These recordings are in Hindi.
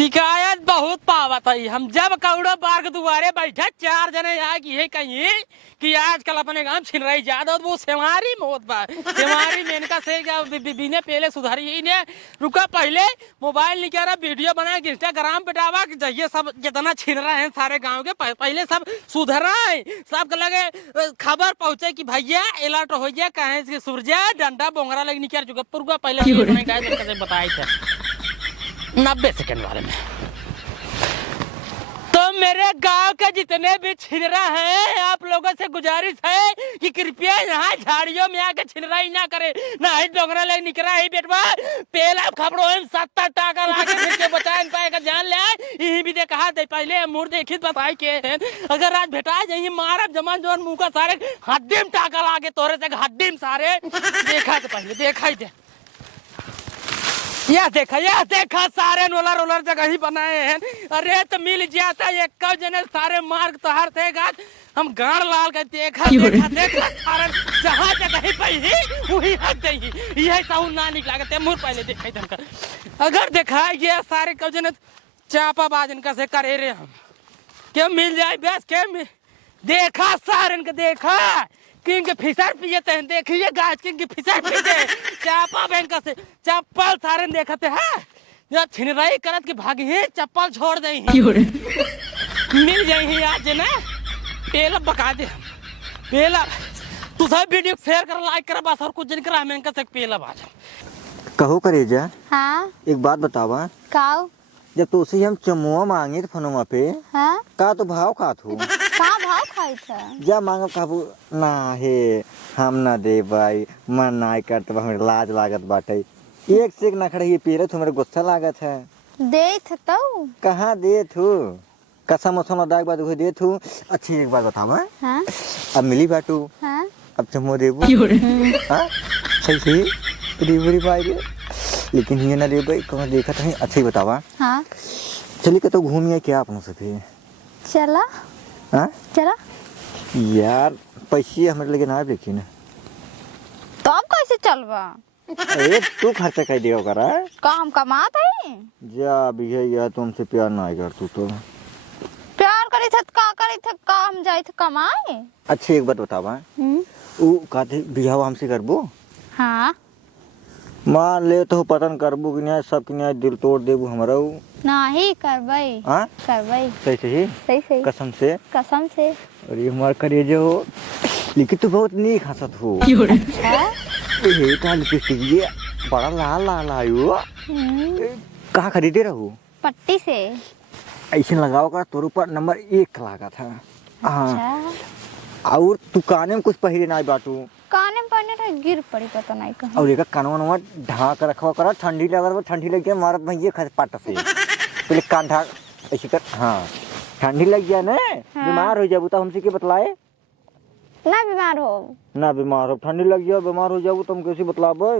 शिकायत बहुत पावत है। हम जब कौड़ो बार के दुआरे बैठे चार जने यहाँ की है कहीं कि आजकल अपने गांव छिन रही ज्यादा वो सेवारी मोत बा सेवारी मेनका से बिने पहले सुधारी ही ने रुका पहले मोबाइल निकाल रहा वीडियो बना के इंस्टाग्राम पे डावा कि जाइए सब जितना छिन रहे हैं सारे गांव के पहले सब सुधराए सबके लगे खबर पहुंचे कि भैया अलर्ट हो जाए कहे सूर्या डंडा बोंगरा लगे निकाल चुका पूरा पहले बताए थे 90 सेकंड बारे में। तो मेरे गांव के जितने भी छिनरा हैं आप लोगों से गुजारिश है कि कृपया यहाँ झाड़ियों में आके छिनराई ना करे ना ही डोंगरा ले निकरा ही बेटवा पेला खबरों में 70 टाका लाके फिर के बचाए पाएगा जान ले यही भी देखा दे पहले मुर देखी बताई के हैं अगर आज भेटा जाइए मारब जमान जवान मुंह का सारे हड्डी में टाका लाके तोरे से हड्डी में सारे देखा तो पहले देखा ही दे यह देखा सारे रोलर रोलर जगह ही बनाए हैं। अरे तो मिल जाता एक जने सारे मार्ग तहार थे हम गाड़ लाल के देखा सारे जहाँ जगह ही पही वही हट गई यही साउंड ना निकला के मुर पहले देखा था अगर देखा ये सारे जने चापा बाज इनका से करे रे हम क्या मिल जाए बस क्या देखा सारे इनका देखा किंग फिशर पियते हैं देखिए गाज किंग फिशर पीते चापा बैंक से चप्पल सारे देखते हैं या छिनराई करत के भागी है चप्पल छोड़ दे मिल जाए आज ना पेला बका दे पेला तू सब वीडियो शेयर कर लाइक कर बस और कुछ दिन करा मैं इनका से पेला बाज कहो करे जा। हाँ एक बात बतावा काऊ जब तो उसे हम चमुआ मांगे फोनवा पे हाँ का तो भाव खात हो का भाव खाई था जा मांगो काबू ना हे हम ना दे भाई मन ना करत बा हमरा लाज लागत बाटे एक से एक ना खड़े ये पेरे तुम्हारे गुस्सा लागत है दे तो कहाँ दे थू कसम उसम दाग बात हो दे थू। अच्छी एक बात बतावा हाँ अब मिली बाटू हाँ अब चमो देबू हां सही सही रिवरी भाई लेकिन ये ना रे भाई कहाँ देखा था अच्छा ही बतावा हाँ चलिए तो घूमिए क्या अपनों से फिर चला हाँ चला यार पैसे हमारे लगे ना देखी ना तो अब कैसे चलवा अरे तू खर्चा कर दिया करा काम कमात है जा भी है यार तुमसे प्यार ना कर तू तो प्यार करी थे का करी थे काम जाए थे कमाए अच्छी एक बात बतावा वो कहते बिहाव हमसे करबो हाँ मान ले तो पतन करबो कि नहीं सब कि नहीं दिल तोड़ देबो हमरा नहीं करबई हाँ करबई सही सही सही सही कसम से अरे हमार करेजे हो लेकिन तू बहुत नीक हंसत हो ये का लिपस्टिक ये बड़ा लाल लाल आयो कहाँ खरीदे रहू पट्टी से ऐसे लगाओ का तोर ऊपर नंबर 1 लगा था हाँ और तू काने में कुछ पहले ना बाटू काने में पहने रहे गिर पड़ी पता नहीं कहाँ और एक कानवा ढाक रखवा करा ठंडी लगा ठंडी लग गया मारत भैया खस पाट से पहले कान ढाक ऐसे कर हाँ ठंडी लग गया ना बीमार हो जाबू तो हमसे क्या बतलाए ना बीमार हो ठंडी लग गया बीमार हो जाबू तुम कैसे बतलाबे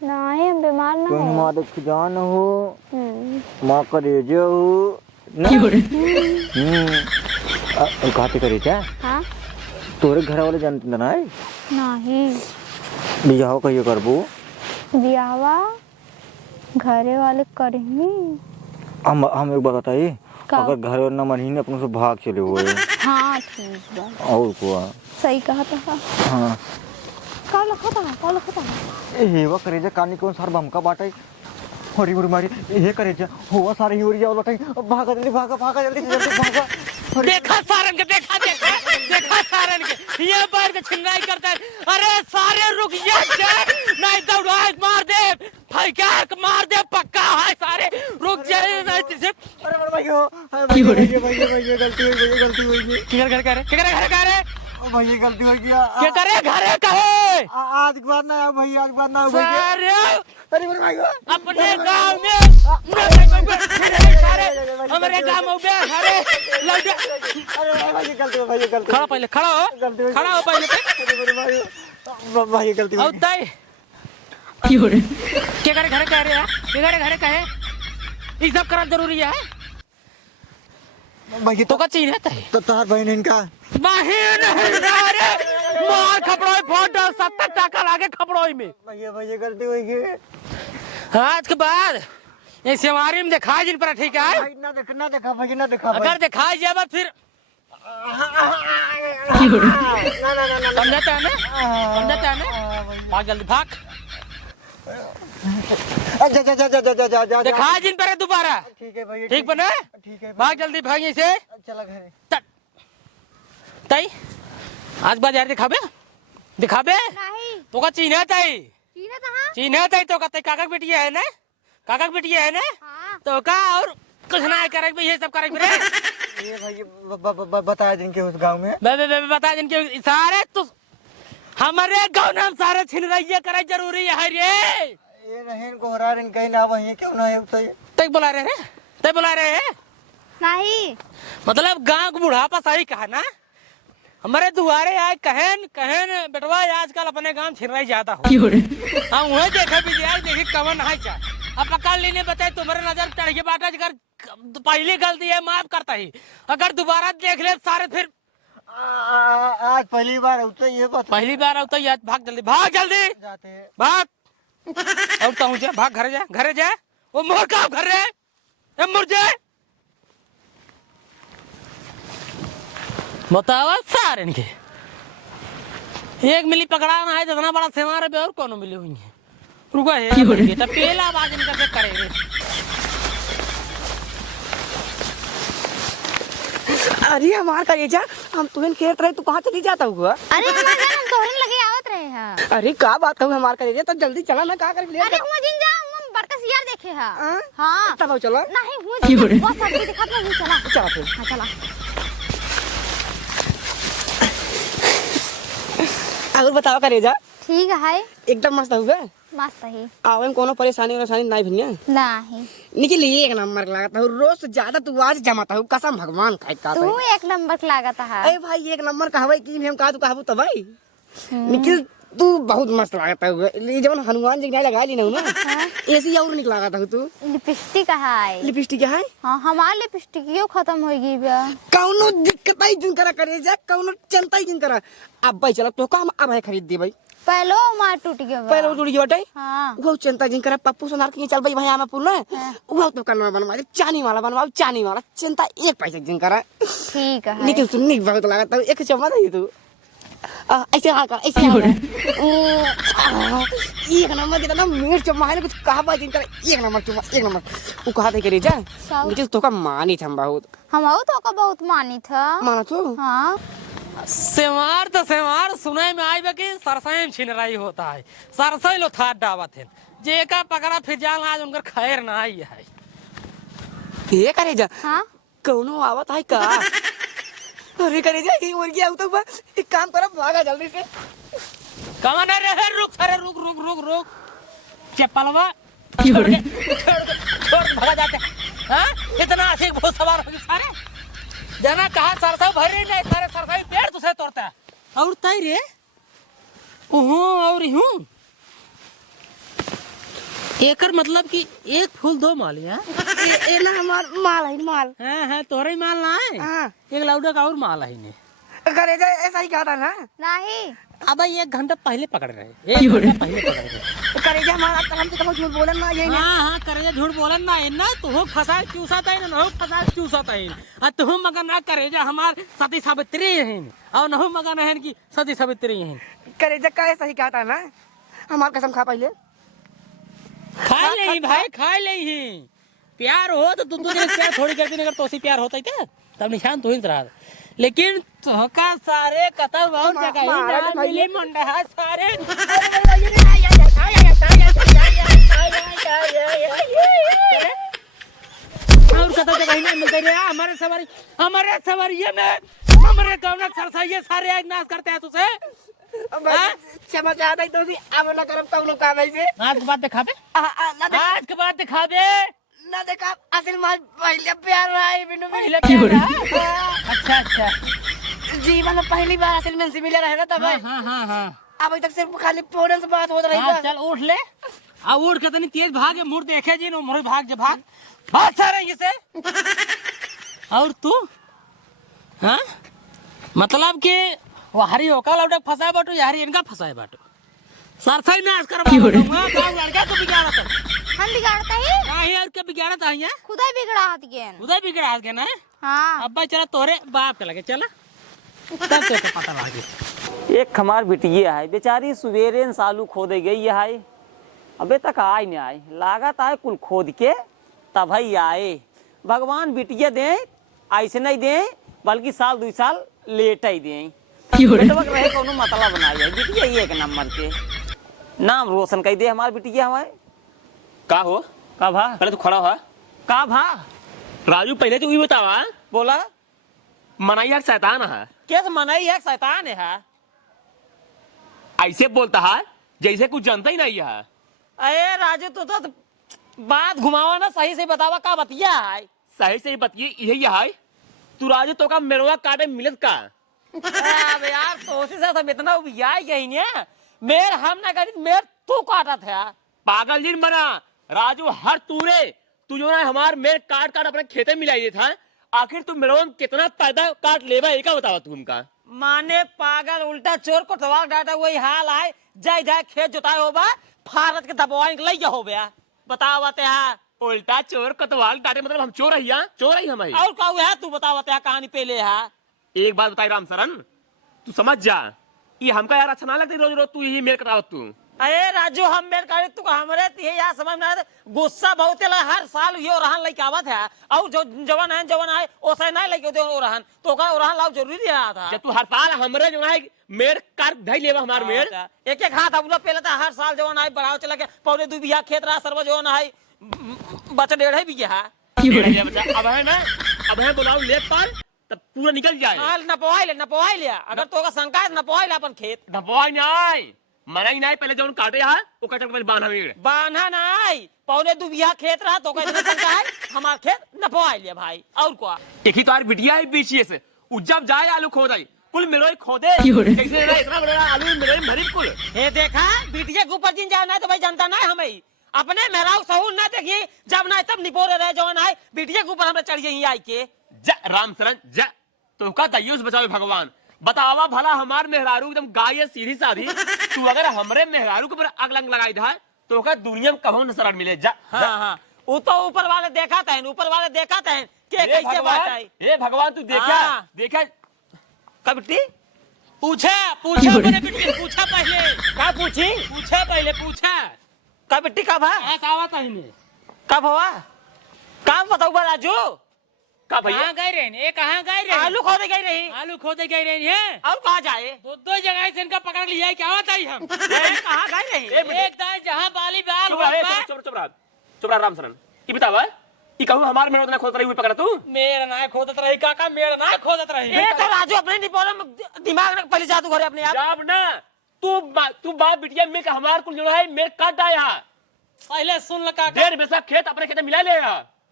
नहीं हम बीमार ना तुम हो हमारे खजान हो माँ करेजे हो कहते करे क्या हाँ तोरे घर वाले जानते ना नहीं बियाह कहियो करबो बियावा घरे वाले करेंगे हम एक बात बताइए अगर घर वाले न मनी अपने से भाग चले हुए हाँ ठीक बा और कुआ सही कहा था हाँ का लखता ए वा करेजा कानी कौन सार बमका बाटे होरी होरी मारी ये करेजा होवा सारे ही होरी जाओ लटाई भागा जल्दी भागा देखा सारन के देखा सारन के ये बार के छिनराई करता है अरे सारे रुक जा नहीं दौड़ा मार दे फैका मार दे पक्का है सारे रुक जाए नहीं तुझे अरे भैया गलती हो गई क्या करे भैया गलती हो गया क्या करे घरे कहे आज के बाद ना भैया आज के बाद ना सारे अरे भैया अपने गांव में सारे हमारे गांव में अरे लौटे भैया गलती खड़ा पहले खड़ा हो पहले भैया गलती हो गई क्या करे घरे कह रहे हैं क्या करे घरे कहे ये सब करना जरूरी है भैया तो का चीन है तो तार बहन इनका बहन है मार खपड़ोई फोड़ 70 टाका लागे खपड़ोई में भैया गलती हो गई आज के बाद ये सेवारी में दिखा जिन पर ठीक है भाई ना देखा भाई ना देखा भाई अगर दिखा जाए फिर ना ना ना समझता है ना भाग जल्दी भाग जा दिखा जिन पर दोबारा ठीक है भाई ठीक बने ठीक है भाग जल्दी भाग यहीं से चला घर तई आज बात यार दिखाबे नहीं तो का चिन्ह ताई चीना कहाँ चिन्ह ताई तो का काका के बेटिया है ना काका के बेटिया है ना हाँ तो का और कुछ ना करे ये सब करे रे ये भाई बताया जिनके उस गांव में बे बता जिनके सारे तो हमारे गांव नाम सारे छिन रही है करे जरूरी है रे ये रहन को हरा रन कहीं ना वही क्यों ना है सही तई बुला रहे हैं नहीं मतलब गांव का बुढ़ापा सही कहा ना हमारे दुआरे आए कहन बेटवा आजकल अपने गांव छिन रही ज्यादा हो हम वही देखे भी आज देखी कवन है क्या अब पकड़ लेने बताए तुम्हारे नजर चढ़ के बाटा अगर पहली गलती है माफ करता ही अगर दोबारा देख ले सारे फिर आज पहली बार होता ये बात पहली बार होता है भाग जल्दी जाते हैं भाग और तो जा भाग घरे जा वो मोर का घर रे मुर्जे बतावा सारे इनके एक मिली पकड़ाना है जितना बड़ा सेवार है और कौन मिली हुई है रुका है बेटा पहला आवाज इनका क्या करेंगे अरे हमार कलेजा हम तुम्हें खेत रहे तो कहाँ चली जाता हुआ अरे हमारे हम तोहरे लगे आवत रहे हैं अरे का बात है हमार कलेजा तो जल्दी चला ना का कर ले अरे हुआ जिन जा हम बड़का सियार देखे हैं हाँ? हाँ तब चला नहीं हुआ जिन वो सब दिखा तो नहीं चला चला फिर हाँ चला और बताओ कलेजा ठीक है एकदम मस्त हुआ मस्त ही आवे में कोनो परेशानी नहीं भिन्या नहीं निकल एक नंबर लगाता हूँ रोज से ज्यादा तू आज जमाता हूँ कसम भगवान खाए का तू एक नंबर की लागत है अरे भाई एक नंबर कहवे की हम का तू कहबू तो भाई निखिल तू बहुत मस्त लागता हुआ ये जब हनुमान जी ने लगा ली ना ऐसी और निकल लगाता हूँ तू लिपस्टिक है लिपस्टिक है हाँ हमार लिपस्टिक क्यों खत्म हो गई बा कौनो दिक्कत ही जिन करा करे जा कौनो चिंता ही जिन करा अब भाई चला तो काम अब है खरीद दे भाई पहलो मार टूट गया बा पहले वो टूट गई बटे हाँ वो चिंता जिन करा पप्पू सोनार के चल भाई भाई आमा पुल ना वो तो करना बनवा दे चानी वाला चिंता एक पैसा जिन करा ठीक है निकल सुन निक बहुत लागत है एक चम्मच दे तू ऐसे ऐसे एक नंबर देता ना मिर्च मारे कुछ कहा बात जिन करा एक नंबर वो कहा दे करे जा निकल तो का मानी था बहुत हम तो का बहुत मानी था माना तो हाँ सेवार तो सेवार सुनाई में आई कि सरसई में छिनराई होता है सरसई लो था डावत है जेका पकड़ा फिर जान आज उनकर खैर ना आई है ये करे जा हाँ कौनो आवत है का अरे करे जा ये और क्या होता बा एक काम करो भागा जल्दी से कमान रे रुक सारे रुक चप्पलवा छोड़ भागा जाते हां इतना आशिक बहुत सवार हो गए सारे जना कहा सरसा भरे नहीं सारे सरसा पेड़ तुझे तोड़ता है और तई रे और हूं एकर मतलब कि एक फूल दो मालियां ये ना हमार माल है माल हां तोरे माल ना है हां एक लौडा का और माल है ने करे जा ऐसा ही कहा था ना नहीं अब एक घंटा पहले पकड़ रहे एक घंटा पहले पकड़ रहे करे जा हमारा हम से कहो झूठ बोलन ना ये ना हाँ करे झूठ बोलन ना है ना तू फसा चूसा ताई ना फसा चूसा ताई आ तू मगर ना करे जा हमार सती सावित्री है और न मगर है कि सती सावित्री है करे जा का ऐसा ही कहा था ना हमार कसम खा पहले खा ले भाई खा ले ही प्यार हो तो तू प्यार थोड़ी करती नहीं अगर तोसी प्यार होता ही था तब निशान तू ही रहा लेकिन तोहका सारे कतल बहुत जगह ही ना मिली मुंडा सारे और कतल जगह ही ना मिलते रे हमारे सवारी में हमारे कौन सरसाइए सारे एक नाश करते हैं तुझे समझ आता है तो अब ना करब तब लोग काम ऐसे आज के बाद दिखाबे आज के बाद दिखाबे ना देखा असल माल पहले प्यार रहा है बिनु पहले प्यार अच्छा जीवन में पहली बार असल में से मिला रहे ना तब हाँ अब तक सिर्फ खाली फोन से बात हो रही है चल उठ ले आ उठ के तनी तेज भागे मुड़ देखे जी नो मोरे भाग सारे ये से और तू हाँ मतलब कि हरी होका लौटा फसाए बाटो यारी इनका फसाए बाटो सरसई नाश कर बाटो गांव लड़का को बिगाड़ा तो हम बिगाड़ता ही नहीं यार क्या बिगाड़ा था यहाँ खुदा ही बिगड़ा हाथ गेन उधर बिगड़ा के ना हाँ अब्बा चला तोरे बाप के लगे चला तब तो पता लगे। एक हमार बिटिया है बेचारी सवेरे न सालू खोदे गई है अबे तक आए नहीं आए लागत आए कुल खोद के तब ही आए। भगवान बिटिया दे ऐसे नहीं दे बल्कि साल 2 साल लेट ही दे रहे कोनो मतलब बनाई है बिटिया एक नंबर के नाम रोशन कर दे हमार बिटिया हमारे का हो का भा पहले तो खड़ा हुआ का भा राजू पहले तो ये बतावा बोला मनाई यार शैतान है कैसे मनाई है शैतान है ऐसे बोलता है जैसे कुछ जानता ही नहीं है। अरे राजू तो बात घुमावा ना सही से बतावा का बतिया है सही से ही बतिए यही है तू राजू तो का मेरवा काटे मिलत का अब यार तो से सब इतना उबिया यही ने मेर हम ना करी मेर तू काटा था पागल जी बना राजू हर तूरे तू जो ना हमार मेर काट काट अपने खेते में मिलाई था आखिर तू मेरे कितना पैदा काट लेवा एक बतावा तू उनका माने पागल उल्टा चोर को दवा डाटा वही हाल आए जाय जाय खेत जोताए होबा फारत के दबाई ले जा हो गया बतावते है उल्टा चोर कतवाल डाटे मतलब हम चोर है चोर ही हम और का है तू बतावते है कहानी पहले है एक बात बताई राम सरन तू समझ जा ये हमका यार अच्छा ना लगता रोज रोज तू यही मेल कटावत तू अरे राजू हम मेर करे तू हमरे ये यार समझ में गुस्सा बहुत है हर साल यो रहन लेके आवत है और जो जवान है ओसे नहीं लेके दे रहन तो का रहन लाव जरूरी रहा था जब तू हर साल हमरे जो है मेर कार धई लेवा हमार मेर एक एक हाथ अपना पहले था हर साल जवान है बढ़ाव चला के पौने 2 बीघा खेत रहा सर्व जवान है बचा 1.5 बीघा अब है ना अब है बुलाओ ले पर तब पूरा निकल जाए हाल नपवाई ले अगर तो का शंका है नपवाई ले अपन खेत नपवाई नहीं मनाई नहीं पहले जौन काटे है वो कचर में बांधा मेड़ बांधा नहीं पौने 2 बीघा खेत रहा तो का शंका है हमार खेत नपवाई ले भाई और क्या एक ही तो यार बिटिया है बीच से जब जाए आलू खोदाई कुल मिलोई खोदे जैसे इतना बड़ा आलू मिलोई भरी कुल ये देखा बिटिया के ऊपर जिन जाना तो भाई जनता नहीं हमें अपने मेहराव सहूल ना देखिए जब ना तब निपोरे रहे जवान आए बिटिया के ऊपर हमने चढ़ गई आई के जा राम सरन जा तो का दयुस बचावे भगवान बतावा भला हमार मेहरारू एकदम गाय सीधी साधी तू अगर हमरे मेहरारू के ऊपर आग लंग लगाई था तो का दुनिया में कहो न शरण मिले जा हाँ वो तो ऊपर वाले देखा था ऊपर वाले देखा था के कैसे बात आई ए भगवान तू देखा देखा का बिट्टी पूछा मैंने बिट्टी पूछा पहले का पूछी पूछा पहले पूछा का बिट्टी कब है ऐसा आवा था इन्हें कब हुआ काम बताऊ बा राजू का भैया कहाँ गए रहे ये कहाँ गए रहे आलू खोदे गई रही आलू खोदे गए रहे हैं और कहाँ जाए 2 जगह से इनका पकड़ लिया क्या होता है हम कहाँ गई रही एक दाए जहाँ बाली बाल चुप रहा राम सरन ये बतावा ये कहूँ हमारे मेरे उतना खोद रही हुई पकड़ा तू मेरा ना खोदत रही काका मेरा ना खोदत रही ये तो राजू अपने निपोरे में दिमाग रख पहले जादू घरे अपने आप जब ना तू बाप बिटिया में का हमार कुल जो है मेरे काट आया पहले सुन ल काका 1.5 पैसा खेत अपने खेत मिला ले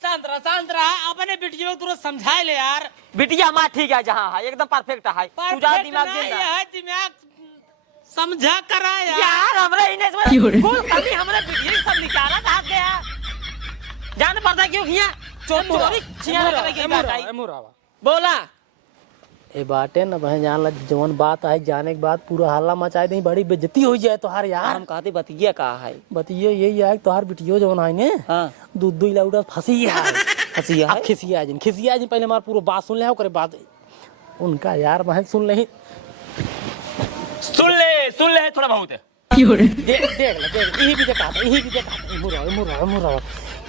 शांत रहा अपने बिटिया को तुरंत समझाए ले यार बिटिया हमारा ठीक है जहाँ है एकदम परफेक्ट है तू जा दिमाग दे है दिमाग समझा करा यार हमरे इने कुल कभी हमरे बिटिया सब निकाला था गया जान पड़ता क्यों किया चोरी छिया करे के बात आई बोला ए बाटे न बहन जान ला जवन बात आई जाने के बाद पूरा हल्ला मचाए दे बड़ी बेइज्जती हो जाए तोहार यार हम कहते बतिया का है बतियो यही है तोहार बिटियो जवन आई ने हां दूध लौड़ा फंसी है हंसिया अब खिसिया जिन पहले हमार पूरा बात सुन ले हो करे बात उनका यार बहन सुन ले थोड़ा बहुत देख यही भी देखा मुरा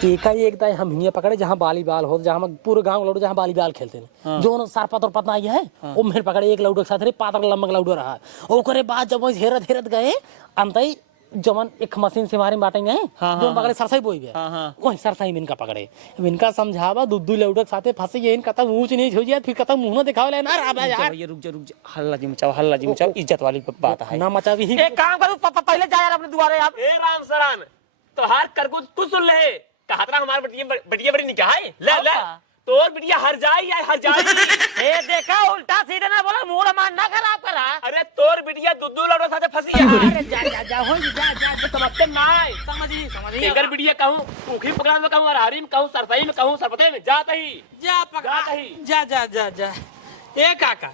एक दाई हम हिया पकड़े जहाँ बाली बाल हो जहाँ पूरे गांव लौटो जहाँ बाली बाल खेलते हैं जो सार पतर पतना आई है वो मेरे पकड़े एक लौडो के साथ पातर लंबक लौडो रहा ओकरे बाद जब हेरत गए अंतई जमन एक मशीन से मारे बाटे गए जो पकड़े सरसाई बोई गए वही सरसाई में इनका पकड़े इनका समझावा दूध लौडो के साथ फंसे ये इनका ऊंच नीच हो जाए फिर कतम मुंह ना दिखावे ले ना यार ये रुक जा हल्ला जी मचाओ इज्जत वाली बात है ना मचावी ही एक काम करो पहले जा यार अपने दुआरे आप ए राम सरन तो हार कर को तू सुन ले कहातरा हमार बिटिया बड़ी निकाह है ले तोर बिटिया हर जाई ए देखा उल्टा सीधे ना बोला मूड मान ना खराब करा अरे तोर बिटिया दूध लौड़ा साथे फंसी है अरे जा हो जा समझते नाय समझी अगर बिटिया कहूं भूखी पकड़ा में कहूं और हारी में कहूं सरसई में कहूं सरपते में जात ही जा पकड़ा जात ही जा ए काका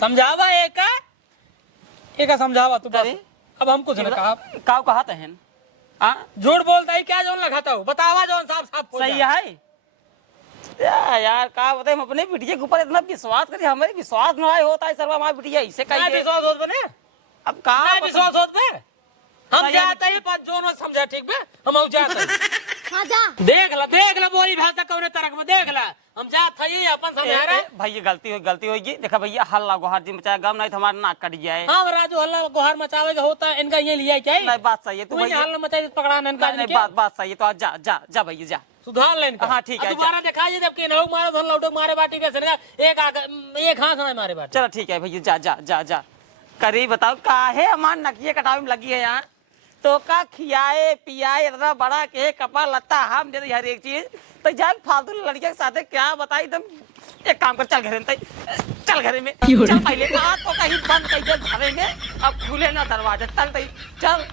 समझावा एक समझावा तू बस अब हम कुछ ना कहा काव कहत हैं हाँ झूठ बोलता ही क्या जोन लगाता हूँ बतावा जोन साफ साफ सही है यार का बताए हम अपने बिटिया के ऊपर इतना विश्वास करिए हमें विश्वास ना आए होता है सर्वा हमारी बिटिया इसे क्या कहीं विश्वास होत बने अब कहा क्या विश्वास होत बे हम सही जाते ही पर जोन समझा ठीक बे हम आउ जाते हाँ जा देख ला बोली भाषा कौने तरह में देख ला हम जात ही अपन समझा रहे भाई ये गलती होगी देखा भैया हल्ला गुहार जी मचाया गम नहीं तो हमारा नाक कट गया है हाँ राजू हल्ला गुहार मचावे का होता है इनका ये लिया क्या है नहीं बात सही है तू तू भैया हल्ला मचाई पकड़ा इनका नहीं बात सही है तो आज जा भैया जा सुधार ले इनका हाँ, ठीक है, दोबारा दिखाइए जब कि नहु मारो धन लौटो मारे बाटी के सर एक हाथ ना मारे बाटी चलो ठीक है भैया जा करी बताओ काहे हमार नकिए कटावे में लगी है यहाँ तो का खियाए पियाए इतना बड़ा के कपड़ा लत्ता हम दे हर एक चीज तो जाए फालतू लड़कियों के साथ क्या बताई तुम एक काम कर चल घर में चल घर में चल पहले तो कहीं बंद कर घरे में अब खुले ना दरवाजा चल चल